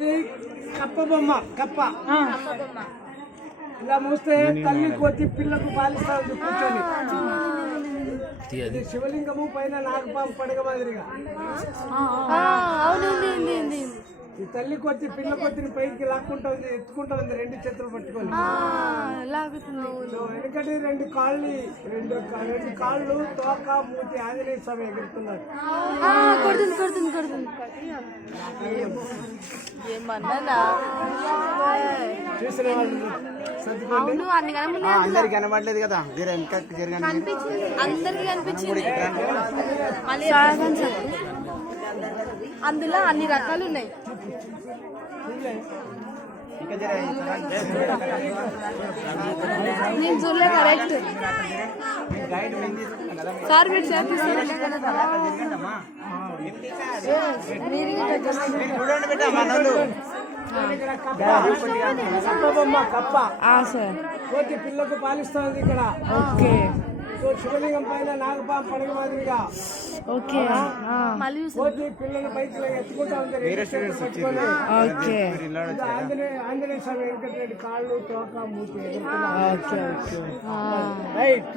ఇది కప్ప బొమ్మ కప్ప. ఇలా మూస్తే తల్లి కోతి పిల్లకు పాలిస్తుంది కూర్చొని శివలింగము పైన నాగపాము పడగ మాదిరిగా. ఈ తల్లి కొద్ది పిల్ల కొద్దిని పైకి లాక్కుంటా ఉంది ఎత్తుకుంటా ఉంది రెండు చేతులు పట్టుకొని. వెనకటి రెండు కాళ్ళు రెండు రెండు కాళ్ళు తోక మూతి ఆంజనేయ స్వామి ఎగురుతున్నారు. కొడుతుంది కొడుతుంది కొడుతుంది. ఏమన్నా చూసిన వాళ్ళు సర్దుకోండి అవును అన్ని కనబడి అందరికి కనబడలేదు కదా. జర ఇంకా జరగండి. అందరికి కనిపించింది. అందులో అన్ని రకాలు ఉన్నాయి. నేను చూడలే కరెక్ట్ సార్ మీరు కప్ప సార్ పిల్లకు పాలిస్తుంది ఇక్కడ ఓకే శివలింగం పైన నాగపాము పడగ మాదిరిగా. ఓకే. మళ్ళీ కోతి పిల్లలు పైకి ఇలా ఎత్తుకుంటా పట్టుకొని. ఓకే. ఆంజనేయ ఆంజనేయ స్వామి వెంకటరెడ్డి కాళ్ళు తోక మూతి. రైట్.